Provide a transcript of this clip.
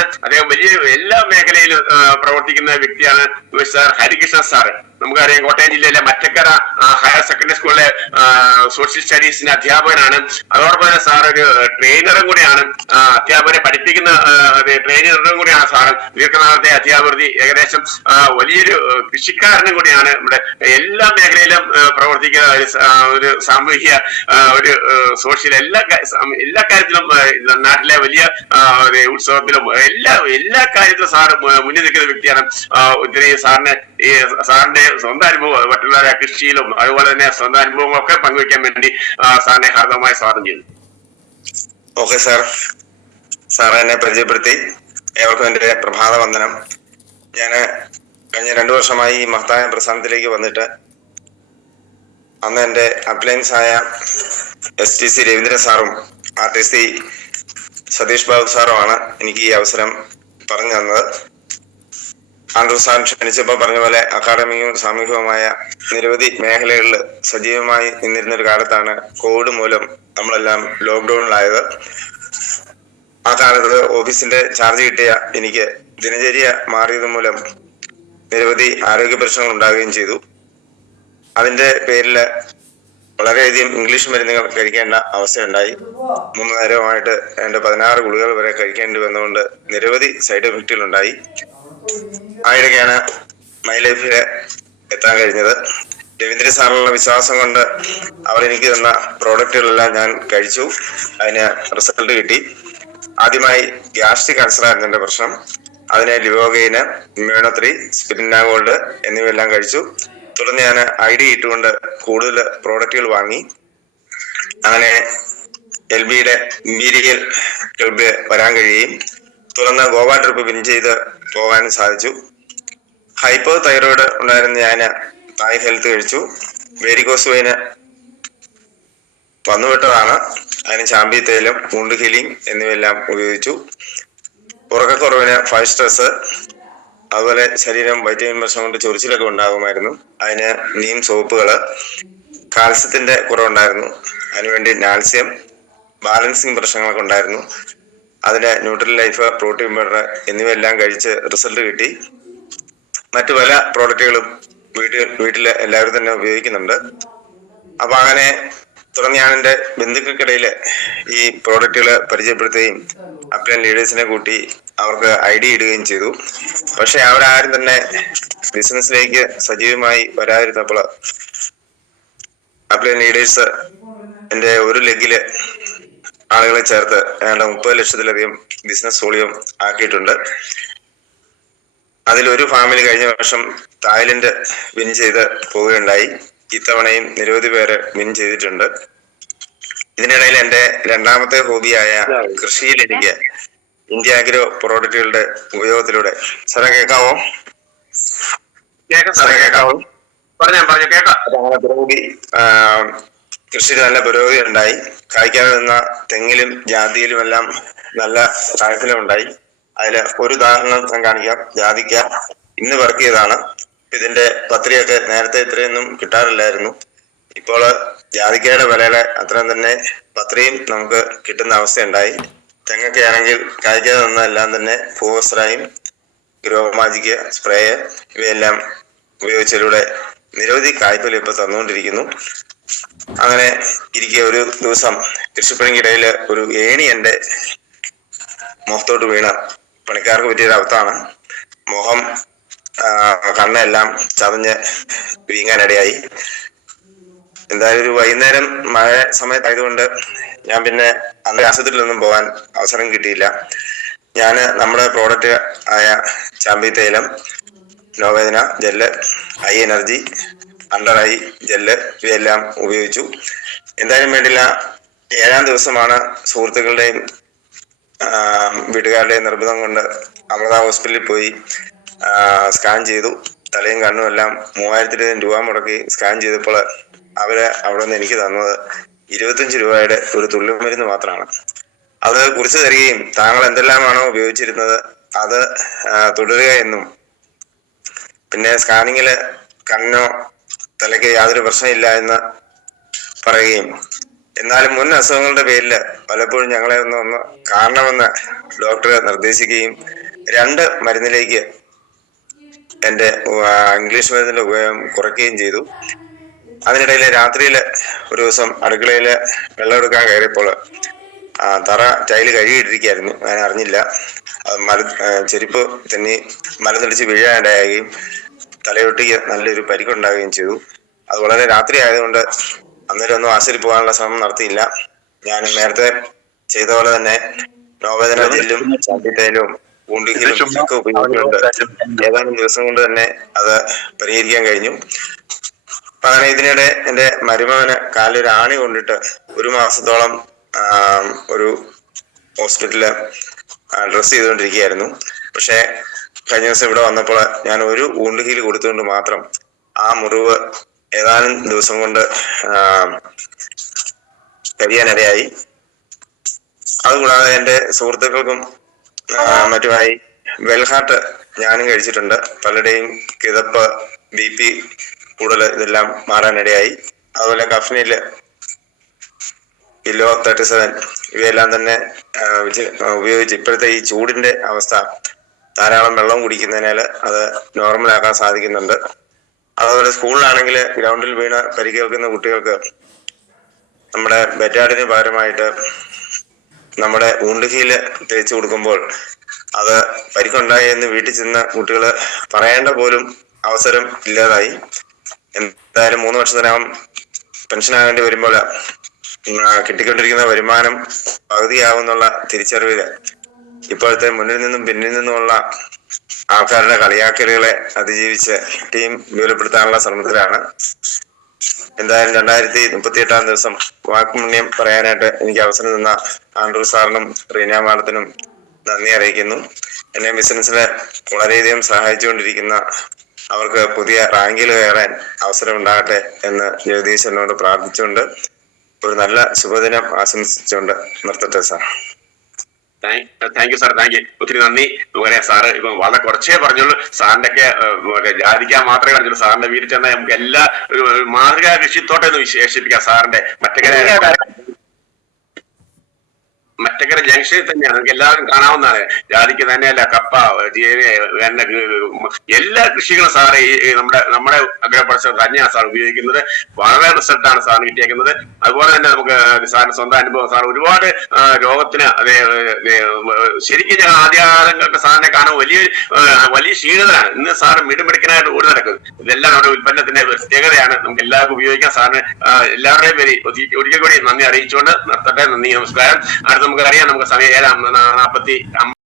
അദ്ദേഹം വലിയ എല്ലാ മേഖലയിലും പ്രവർത്തിക്കുന്ന വ്യക്തിയാണ് മിസ്റ്റർ ഹരികൃഷ്ണൻ സാറ്. നമുക്കറിയാം കോട്ടയം ജില്ലയിലെ മറ്റക്കര ഹയർ സെക്കൻഡറി സ്കൂളിലെ സോഷ്യൽ സ്റ്റഡീസിന്റെ അധ്യാപകനാണ്. അതോടൊപ്പം തന്നെ സാർ ഒരു ട്രെയിനറും കൂടിയാണ്, അധ്യാപകരെ പഠിപ്പിക്കുന്ന ട്രെയിനറും കൂടിയാണ് സാറ്. ദീർഘനാളത്തെ അധ്യാപകൃതി, ഏകദേശം വലിയൊരു കൃഷിക്കാരനും കൂടിയാണ്. നമ്മുടെ എല്ലാ മേഖലയിലും പ്രവർത്തിക്കുന്ന ഒരു സാമൂഹിക ഒരു സോഷ്യൽ എല്ലാ കാര്യത്തിലും നാട്ടിലെ വലിയ ഉത്സവത്തിലും എല്ലാ കാര്യത്തിലും സാർ മുന്നിൽ നിൽക്കുന്ന വ്യക്തിയാണ്. ഒത്തിരി സാറിന്റെ സ്വന്തം അനുഭവം മറ്റുള്ളവരെ കൃഷിയിലും അതുപോലെ തന്നെ സ്വന്തം അനുഭവങ്ങളൊക്കെ പങ്കുവയ്ക്കാൻ വേണ്ടി സാറിനെ ഹാർദവമായി സ്വാഗതം ചെയ്യുന്നു. ഓക്കെ സാർ എന്നെ പരിചയപ്പെടുത്തി. ഏവർക്കും എൻ്റെ പ്രഭാത വന്ദനം. ഞാൻ കഴിഞ്ഞ 2 വർഷമായി ഈ മഹത്തായ പ്രസ്ഥാനത്തിലേക്ക് വന്നിട്ട് അന്ന് എൻ്റെ അപ്ലയൻസ് ആയ STC രവീന്ദ്രൻ സാറും RTC സതീഷ് ബാബു സാറുമാണ് എനിക്ക് ഈ അവസരം പറഞ്ഞു തന്നത്. ആൻഡ്രൂ സാർ ക്ഷണിച്ചപ്പോൾ പറഞ്ഞ പോലെ അക്കാഡമികവും സാമൂഹികവുമായ നിരവധി മേഖലകളിൽ സജീവമായി നിന്നിരുന്ന ഒരു കാലത്താണ് കോവിഡ് മൂലം നമ്മളെല്ലാം ലോക്ക്ഡൌണിലായത്. ആ കാലത്ത് ഓഫീസിന്റെ ചാർജ് കിട്ടിയ എനിക്ക് ദിനചര്യ മാറിയത് മൂലം നിരവധി ആരോഗ്യ പ്രശ്നങ്ങൾ ഉണ്ടാവുകയും ചെയ്തു. അതിന്റെ പേരിൽ വളരെയധികം ഇംഗ്ലീഷ് മരുന്നുകൾ കഴിക്കേണ്ട അവസ്ഥയുണ്ടായി. 3 നേരമായിട്ട് എൻ്റെ 16 ഗുളികൾ വരെ കഴിക്കേണ്ടി വന്നുകൊണ്ട് നിരവധി സൈഡ് എഫക്റ്റുകൾ ഉണ്ടായി. ആയിടയ്ക്കാണ് മൈ ലൈഫിൽ എത്താൻ കഴിഞ്ഞത്. രവീന്ദ്ര സാറിനുള്ള വിശ്വാസം കൊണ്ട് അവർ എനിക്ക് തന്ന പ്രോഡക്റ്റുകളെല്ലാം ഞാൻ കഴിച്ചു. അതിന് റിസൾട്ട് കിട്ടി. ആദ്യമായി ഗ്യാസ്ട്രിക് അൾസറായിരുന്നു എൻ്റെ പ്രശ്നം. അതിന് ലിവോഗെയിന്, ഇമ്മ്യൂണോ3, സ്പിരിന ഗോൾഡ് എന്നിവയെല്ലാം കഴിച്ചു. തുടർന്ന് ഞാൻ ID ഇട്ടുകൊണ്ട് കൂടുതൽ പ്രോഡക്റ്റുകൾ വാങ്ങി. അങ്ങനെ LBയുടെ ഇമ്പീരിയൽ ക്ലബ് വരാൻ കഴിയുകയും തുടർന്ന് ഗോവ ട്രിപ്പ് വിൻ ചെയ്ത് പോകാനും സാധിച്ചു. ഹൈപ്പോ തൈറോയിഡ് ഉണ്ടായിരുന്ന ഞാൻ തായ് ഹെൽത്ത് കഴിച്ചു. വേരിക്കോസ് വെയിന് വന്നുവിട്ടതാണ്. അതിന് ചാമ്പി തേയിലും വൂണ്ട് ഹീലിംഗ് എന്നിവയെല്ലാം ഉപയോഗിച്ചു. ഉറക്കക്കുറവിന് 5 സ്ട്രെസ്, അതുപോലെ ശരീരം വൈറ്റമിൻ പ്രശ്നം കൊണ്ട് ചൊറിച്ചിലൊക്കെ ഉണ്ടാകുമായിരുന്നു. അതിന് നീം സോപ്പുകള്, കാൽസ്യത്തിന്റെ കുറവുണ്ടായിരുന്നു, അതിനുവേണ്ടി നാൽസ്യം, ബാലൻസിങ് പ്രശ്നങ്ങളൊക്കെ ഉണ്ടായിരുന്നു. അതിന് ന്യൂട്രൽ ലൈഫ്, പ്രോട്ടീൻ പൗഡർ എന്നിവയെല്ലാം കഴിച്ച് റിസൾട്ട് കിട്ടി. മറ്റു പല പ്രോഡക്റ്റുകളും വീട്ടിൽ എല്ലാവരും തന്നെ ഉപയോഗിക്കുന്നുണ്ട്. അപ്പൊ അങ്ങനെ തുടർന്ന് ഞാൻ എൻ്റെ ബന്ധുക്കൾക്കിടയിൽ ഈ പ്രോഡക്റ്റുകൾ പരിചയപ്പെടുത്തുകയും അപ്ലൈൻ ലീഡേഴ്സിനെ കൂട്ടി അവർക്ക് ID ഇടുകയും ചെയ്തു. പക്ഷെ അവരാരും തന്നെ ബിസിനസ്സിലേക്ക് സജീവമായി വരാതിരുന്നപ്പോൾ അപ്ലൈൻ ലീഡേഴ്സ് എൻ്റെ ഒരു ലെഗില് ആളുകളെ ചേർത്ത് ഏതാണ്ട് 30 ലക്ഷത്തിലധികം ബിസിനസ് വോളിയം ആക്കിയിട്ടുണ്ട്. അതിലൊരു ഫാമിലി കഴിഞ്ഞ വർഷം തായ്ലൻഡ് വിൻ ചെയ്ത് പോവുകയുണ്ടായി. ഇത്തവണയും നിരവധി പേര് വിൻ ചെയ്തിട്ടുണ്ട്. ഇതിനിടയിൽ എൻ്റെ രണ്ടാമത്തെ ഹോബിയായ കൃഷിയിൽ എനിക്ക് ഇന്ത്യ അഗ്രോ പ്രോഡക്റ്റുകളുടെ ഉപയോഗത്തിലൂടെ സാറേ കേൾക്കാവോ? കൃഷിയിൽ നല്ല പുരോഗതി ഉണ്ടായി. കായ്ക്കാതെ നിന്ന തെങ്ങിലും ജാതിയിലുമെല്ലാം നല്ല കായ്ഫലം ഉണ്ടായി. അതിൽ ഒരു ഉദാഹരണം ഞാൻ കാണിക്കാം. ജാതിക്ക ഇന്ന് പറക്കിയതാണ്. ഇതിന്റെ പത്രിയൊക്കെ നേരത്തെ ഇത്രയൊന്നും കിട്ടാറില്ലായിരുന്നു. ഇപ്പോൾ ജാതിക്കയുടെ വിലയുടെ അത്രയും തന്നെ പത്രിയും നമുക്ക് കിട്ടുന്ന അവസ്ഥയുണ്ടായി. തെങ്ങൊക്കെ ആണെങ്കിൽ കായ്ക്കാതെ നിന്നെല്ലാം തന്നെ ഭൂവസ്ത്രയും ഗ്രോമാജിക് സ്പ്രേ ഇവയെല്ലാം ഉപയോഗിച്ചതിലൂടെ നിരവധി കായ്ഫലം ഇപ്പൊ തന്നുകൊണ്ടിരിക്കുന്നു. അങ്ങനെ ഇരിക്കെ ഒരു ദിവസം കൃഷിപ്പണിക്കിടയിൽ ഒരു ഏണി എൻ്റെ മുഖത്തോട്ട് വീണ പണിക്കാർക്ക് പറ്റിയൊരു അവസ്ഥയാണ്. മുഖം കണ്ണെല്ലാം ചതഞ്ഞ് വീങ്ങാനിടയായി. എന്തായാലും ഒരു വൈകുന്നേരം മഴ സമയത്തായതുകൊണ്ട് ഞാൻ പിന്നെ അന്ന് ആശുപത്രിയിലൊന്നും പോകാൻ അവസരം കിട്ടിയില്ല. ഞാൻ നമ്മുടെ പ്രോഡക്റ്റ് ആയ ചാമ്പി തൈലം, Novedana gel, eye energy, under eye gel ഇവയെല്ലാം ഉപയോഗിച്ചു. എന്തായാലും വേണ്ടില്ല. 7-ാം ദിവസമാണ് സുഹൃത്തുക്കളുടെയും വീട്ടുകാരുടെയും നിർബന്ധം കൊണ്ട് അമൃത ഹോസ്പിറ്റലിൽ പോയി സ്കാൻ ചെയ്തു. തലയും കണ്ണും എല്ലാം 3000 രൂപ മുടക്കി സ്കാൻ ചെയ്തപ്പോൾ അവര് അവിടെ നിന്ന് എനിക്ക് തന്നത് 25 രൂപയുടെ ഒരു തുള്ളിമരുന്ന് മാത്രമാണ്. അത് കുറിച്ച് തരികയും താങ്കൾ എന്തെല്ലാമാണോ ഉപയോഗിച്ചിരുന്നത് അത് തുടരുക എന്നും പിന്നെ സ്കാനിങ്ങില് കണ്ണോ തലയ്ക്ക് യാതൊരു പ്രശ്നമില്ല എന്ന് പറയുകയും എന്നാലും മുൻ അസുഖങ്ങളുടെ പേരിൽ പലപ്പോഴും ഞങ്ങളെ ഒന്ന് കാണണമെന്ന് ഡോക്ടർ നിർദ്ദേശിക്കുകയും 2 മരുന്നിലേക്ക് എൻ്റെ ഇംഗ്ലീഷ് മരുന്നിന്റെ ഉപയോഗം കുറയ്ക്കുകയും ചെയ്തു. അതിനിടയിൽ രാത്രിയിൽ ഒരു ദിവസം അടുക്കളയിൽ വെള്ളം എടുക്കാൻ കയറിയപ്പോൾ തറ ടൈല് കഴുകിയിട്ടിരിക്കുകയായിരുന്നു. ഞാൻ അറിഞ്ഞില്ല. ചെരുപ്പ് തന്നെ മലന്നിടിച്ച് വീഴാനിടയാകുകയും തലയൊട്ടിക്ക് നല്ലൊരു പരിക്കുണ്ടാകുകയും ചെയ്തു. അത് വളരെ രാത്രി ആയതുകൊണ്ട് അന്നേരം ഒന്നും ആശുപത്രി പോകാനുള്ള ശ്രമം നടത്തിയില്ല. ഞാൻ നേരത്തെ ചെയ്ത പോലെ തന്നെ നോവേദന ജെല്ലും ചാട്ടിത്തൈലവും ഊണ്ടിക്കലും ഒക്കെ ഉപയോഗിച്ചുകൊണ്ട് ഏതാനും ദിവസം കൊണ്ട് തന്നെ അത് പരിഹരിക്കാൻ കഴിഞ്ഞു. അങ്ങനെ ഇതിനിടെ എൻ്റെ മരുമകന് കാലിലൊരു ആണി കൊണ്ടിട്ട് 1 മാസത്തോളം ഒരു ഹോസ്പിറ്റലില് ഡ്രസ് ചെയ്തുകൊണ്ടിരിക്കുകയായിരുന്നു. പക്ഷെ കഴിഞ്ഞ ദിവസം ഇവിടെ വന്നപ്പോൾ ഞാൻ ഒരു വൂണ്ട് ഹീൽ കൊടുത്തുകൊണ്ട് മാത്രം ആ മുറിവ് ഏതാനും ദിവസം കൊണ്ട് കരിയാനിടയായി. അതുകൂടാതെ എൻ്റെ സുഹൃത്തുക്കൾക്കും മറ്റുമായി വെൽഹാർട്ട് ഞാനും കഴിച്ചിട്ടുണ്ട്. പലരുടെയും കിതപ്പ്, BP കൂടുതൽ ഇതെല്ലാം മാറാനിടയായി. അതുപോലെ കഫ്നില് കിലോ 37 ഇവയെല്ലാം തന്നെ ഉപയോഗിച്ച് ഇപ്പോഴത്തെ ഈ ചൂടിന്റെ അവസ്ഥ ധാരാളം വെള്ളം കുടിക്കുന്നതിനാൽ അത് നോർമലാക്കാൻ സാധിക്കുന്നുണ്ട്. അതുപോലെ സ്കൂളിലാണെങ്കിൽ ഗ്രൗണ്ടിൽ വീണ് പരിക്കേൽക്കുന്ന കുട്ടികൾക്ക് നമ്മുടെ ബെറ്റാഡിന് പകരമായിട്ട് നമ്മുടെ വൂണ്ട് ഹീല് തേച്ച് കൊടുക്കുമ്പോൾ അത് പരിക്കുണ്ടായി എന്ന് വീട്ടിൽ ചെന്ന കുട്ടികൾ പറയേണ്ട പോലും അവസരം ഇല്ലാതായി. എന്തായാലും 3 വർഷത്തിനകം പെൻഷനാകേണ്ടി വരുമ്പോൾ കിട്ടിക്കൊണ്ടിരിക്കുന്ന വരുമാനം പകുതിയാവുന്നുള്ള തിരിച്ചറിവില് ഇപ്പോഴത്തെ മുന്നിൽ നിന്നും പിന്നിൽ നിന്നുമുള്ള ആൾക്കാരുടെ കളിയാക്കലുകളെ അതിജീവിച്ച് ടീം വിപുലപ്പെടുത്താനുള്ള ശ്രമത്തിലാണ്. എന്തായാലും 2038 ദിവസം വാക്മൂല്യം പറയാനായിട്ട് എനിക്ക് അവസരം തന്ന ആൻഡ്രൂ സാറിനും റീന മാഡത്തിനും നന്ദി അറിയിക്കുന്നു. എന്നെ ബിസിനസ്സില് വളരെയധികം സഹായിച്ചുകൊണ്ടിരിക്കുന്ന അവർക്ക് പുതിയ റാങ്കിൽ കയറാൻ അവസരം ഉണ്ടാകട്ടെ എന്ന് ജഗദീശനോട് പ്രാർത്ഥിച്ചുകൊണ്ട് ഒരു നല്ല ശുഭദിനം ആശംസിച്ചുകൊണ്ട് നിർത്തട്ടെ sir. Thank you sir, thank you, ഒത്തിരി നന്ദി. നമുക്കറിയാം സാറ് ഇപ്പൊ വളരെ കുറച്ചേ പറഞ്ഞുള്ളൂ. സാറിന്റെ ഒക്കെ ജാതിക്കാൻ മാത്രമേ പറഞ്ഞുള്ളൂ. സാറിന്റെ വീട്ടിൽ ചെന്നാൽ നമുക്ക് എല്ലാ മാതൃകാ കൃഷിത്തോട്ടം എന്ന് വിശേഷിപ്പിക്കാം. സാറിന്റെ മറ്റക്കര ജംഗ്ഷനിൽ തന്നെയാണ്, നമുക്ക് എല്ലാവരും കാണാവുന്നതാണ്. ജാതിക്ക് തന്നെയല്ല, കപ്പ, എല്ലാ കൃഷികളും സാറ് ഈ നമ്മുടെ അഗ്രഹപരിസരം തന്നെയാണ് സാർ ഉപയോഗിക്കുന്നത്. വളരെ റിസൾട്ടാണ് സാറിന് കിട്ടിയേക്കുന്നത്. അതുപോലെ തന്നെ നമുക്ക് സാറിന് സ്വന്തം അനുഭവം, സാർ ഒരുപാട് രോഗത്തിന് ശരിക്കും ഞാൻ ആദ്യകാലങ്ങൾക്ക് സാറിനെ കാണാൻ വലിയ ക്ഷീണിതനാണ്. ഇന്ന് സാറ് മിടുമിടുക്കനായിട്ട് ഓടി നടക്കുന്നത്. ഇതെല്ലാം നമ്മുടെ ഉൽപ്പന്നത്തിന്റെ പ്രത്യേകതയാണ്. നമുക്ക് എല്ലാവർക്കും ഉപയോഗിക്കാം. സാറിന് എല്ലാവരുടെയും പേര് ഒരിക്കൽ കൂടി നന്ദി അറിയിച്ചുകൊണ്ട് നിർത്തട്ടെ. നന്ദി, നമസ്കാരം. അടുത്ത നമുക്കറിയാം, നമുക്ക് സമയം 7:40